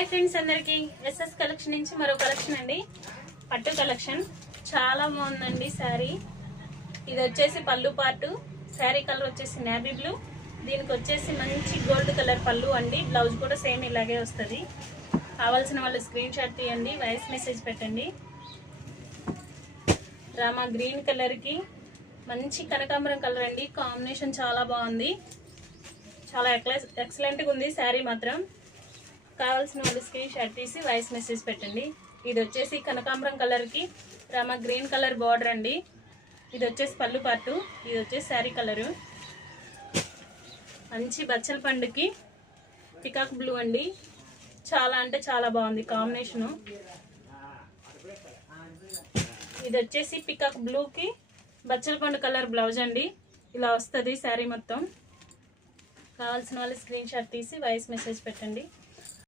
Hi friends అందరికి SS collection నుంచి మరో కలెక్షన్ అండి. పట్టు కలెక్షన్ చాలా బాగుందండి. శారీ ఇది వచ్చేసి పళ్ళు పార్ట్. శారీ కలర్ వచ్చేసి నేవీ బ్లూ. దీనికి వచ్చేసి మంచి గోల్డ్ కలర్ పళ్ళు అండి. బ్లౌజ్ కూడా సేమ్ ఇలాగే వస్తుంది. కావాల్సిన వాళ్ళు స్క్రీన్ షాట్ తీయండి, వాయిస్ మెసేజ్ పెట్టండి. రామా గ్రీన్ కలర్కి మంచి కనకాంబరం కలర్ అండి. కాంబినేషన్ చాలా బాగుంది, చాలా ఎక్సలెంట్గా ఉంది శారీ మాత్రం. కావాల్సిన వాళ్ళు స్క్రీన్ షాట్ తీసి వాయిస్ మెసేజ్ పెట్టండి. ఇది వచ్చేసి కనకాంబరం కలర్కి రామా గ్రీన్ కలర్ బార్డర్ అండి. ఇది వచ్చేసి పళ్ళు పార్టు. ఇది వచ్చేసి శారీ కలరు. మంచి బచ్చల పండుకి పికాక్ బ్లూ అండి. చాలా అంటే చాలా బాగుంది కాంబినేషను. ఇది వచ్చేసి పికాక్ బ్లూకి బచ్చల పండు కలర్ బ్లౌజ్ అండి. ఇలా వస్తుంది శారీ మొత్తం. కావాల్సిన వాళ్ళు స్క్రీన్ షాట్ తీసి వాయిస్ మెసేజ్ పెట్టండి.